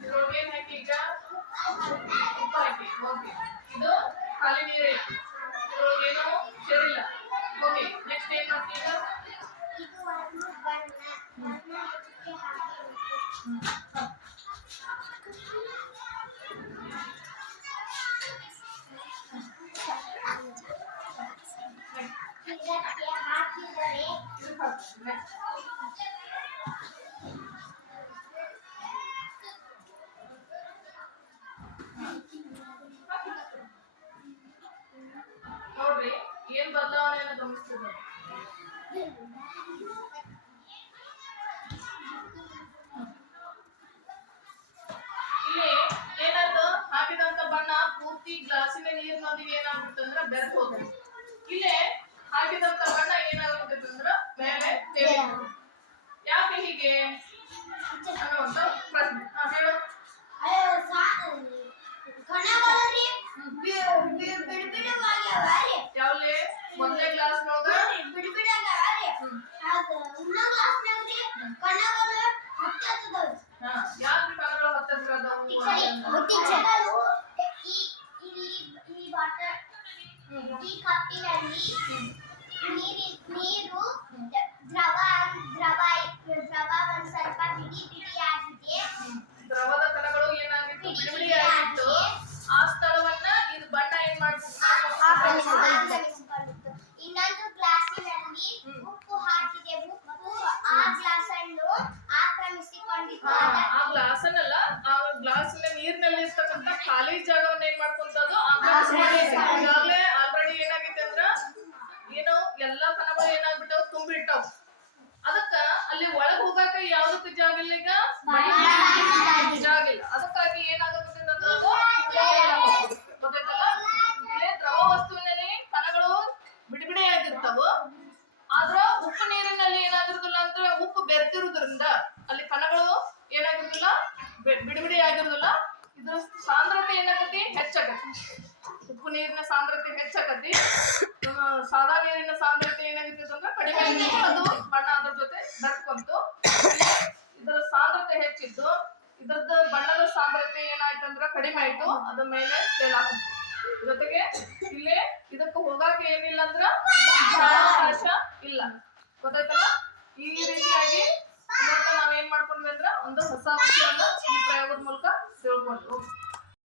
ಇದ್ರೊಳಗೆ ಏನ್ ಹಾಕಿ ಈಗ ಉಪ್ಪು ಹಾಕಿ. ಓಕೆ, ಇದು ಖಾಲಿ ನೀರು ಐತಿ, ಇದ್ರೊಳಗೆ ಏನೋ ಸೇರಿಲ್ಲ. ಓಕೆ, ನೆಕ್ಸ್ಟ್ ಏನ್ ಮಾಡ್ತೀವಿ ಈಗ? ನೋಡ್ರಿ ಏನ್ ಬದಲಾವಣೆಯನ್ನು ಗಮನಿಸ್ತಿದ್ದಾರೆ. ಇಲ್ಲಿ ಏನಾದ್ರು ಹಾಕಿದಂತ ಬಣ್ಣ ಪೂರ್ತಿ ಗ್ಲಾಸಿನ ನೀರಿನೊಂದಿಗೆ ಏನಾಗ್ಬಿಟ್ಟಂದ್ರ ಬೆರೆತು ಹೋಗ್ತದೆ. ಇಲ್ಲೇ ಹಾಕಿದಂತ ಬಣ್ಣ ಏನಾಗ್ಬಿಟ್ಟಂದ್ರ ಮೇಲೆ ತೇಲಿಬಿಡುತ್ತೆ. ಯಾಕೆ ಹೀಗೆ ಅನ್ನುವಂತ ಪ್ರಶ್ನೆ. ಹೇಳು. ಯಾವ್ಲೇ ಒಂದೇ ಗ್ಲಾಸ್ ಯಾಕೆ ಕಣಗಳು ಹತ್ತಬೇಕಾದವು? ನೀರು ದ್ರವ ಒಂದ್ ಸ್ವಲ್ಪ ಬಿಡಿ ಆಗಿದೆ. ದ್ರವದ ಕಣಗಳು ಏನಾಗಿತ್ತು? ಬಿಡಿ ಆಗಿತ್ತು. ಆ ಸ್ಥಳವನ್ನ ಇದು ಬಣ್ಣ ಏನ್ ಮಾಡ್ತಿತ್ತು? ಇನ್ನೊಂದು ಗ್ಲಾಸಿನಲ್ಲಿ ಉಪ್ಪು ಹಾಕಿದೆ. ಉಪ್ಪು ಆ ಗ್ಲಾಸನ್ನು ಆಕ್ರಮಿಸಿಕೊಂಡಿತ್ತು. ಆ ಗ್ಲಾಸ್ ಅನ್ನಲ್ಲ, ಆ ಗ್ಲಾಸಿನ ನೀರಿನಲ್ಲಿ ಇರ್ತಕ್ಕಂಥ ಖಾಲಿ ಜಾಗವನ್ನ ಏನ್ ಮಾಡ್ಕೊಂತದ್ದು ಆಕ್ರಮಿಸಿಕೊಂಡಿದೆ. ಈಗಾಗಲೇ ಆಲ್ರೆಡಿ ಏನಾಗಿತ್ತು ಅಂದ್ರ ಏನೋ ಎಲ್ಲಾ ಕಣಗಳು ಏನಾಗ್ಬಿಟ್ಟವು? ತುಂಬಿಟ್ಟವು. ಅದಕ್ಕ ಅಲ್ಲಿ ಒಳಗ್ ಹೋಗಾಕ ಯಾವ್ದಕ್ಕೆ ಜಾಗ ಇಲ್ಲ? ಈಗ ಜಾಗ ಇಲ್ಲ. ಅದಕ್ಕಾಗಿ ಏನಾಗುತ್ತೆ ಗೊತ್ತಾಯ್ತಲ್ಲ? ಇಲ್ಲೇ ದ್ರವ ವಸ್ತುವಿನಲ್ಲಿ ಕಣಗಳು ಬಿಡಿ ಆಗಿರ್ತಾವ. ಆದ್ರ ಉಪ್ಪು ನೀರಿನಲ್ಲಿ ಏನಾಗಿರುದಿಲ್ಲ ಅಂದ್ರೆ ಉಪ್ಪು ಬೆರ್ತಿರುವುದರಿಂದ ಅಲ್ಲಿ ಕಣಗಳು ಏನಾಗಿರುದಿಲ್ಲ, ಬಿಡಿ ಆಗಿರುದಿಲ್ಲ. ಇದ್ರ ಸಾಂದ್ರತೆ ಏನಾಗತಿ? ಹೆಚ್ಚಾಗತಿ. ಉಪ್ಪು ನೀರಿನ ಸಾಂದ್ರತೆ ಹೆಚ್ಚಾಗತಿ. ಸಾದಾ ನೀರಿನ ಸಾಂದ್ರತೆ ಏನಾಗುತ್ತೆ ಅಂದ್ರೆ ಕಡಿಮೆ ಆಗಿತ್ತು. ಅದು ಬಣ್ಣ ಅದ್ರ ಜೊತೆ ಬೆರ್ಕೊಂತು. ಇದರ ಸಾಂದ್ರತೆ ಹೆಚ್ಚಿದ್ದು, ಇದ್ರದ್ದು ಬಣ್ಣದ ಸಾಂದ್ರತೆ ಏನಾಯ್ತಂದ್ರ ಕಡಿಮೆ ಆಯ್ತು. ಅದ್ರ ಮೇಲೆ ತೇಲಾಗುತ್ತೆ. ಜೊತೆಗೆ ಇಲ್ಲಿ ಇದಕ್ಕೆ ಹೋಗಾಕ ಏನಿಲ್ಲ ಅಂದ್ರ ಅವಕಾಶ ಇಲ್ಲ. ಗೊತ್ತಾಯ್ತಲ್ಲ? ಈ ರೀತಿಯಾಗಿ ಇವತ್ತು ನಾವೇನ್ ಮಾಡ್ಕೊಂಡ್ವಿ ಅಂದ್ರ ಒಂದು ಹೊಸ ವಿಷಯವನ್ನ ಈ ಪ್ರಯೋಗದ ಮೂಲಕ ತಿಳ್ಕೊಂಡ್ವಿ.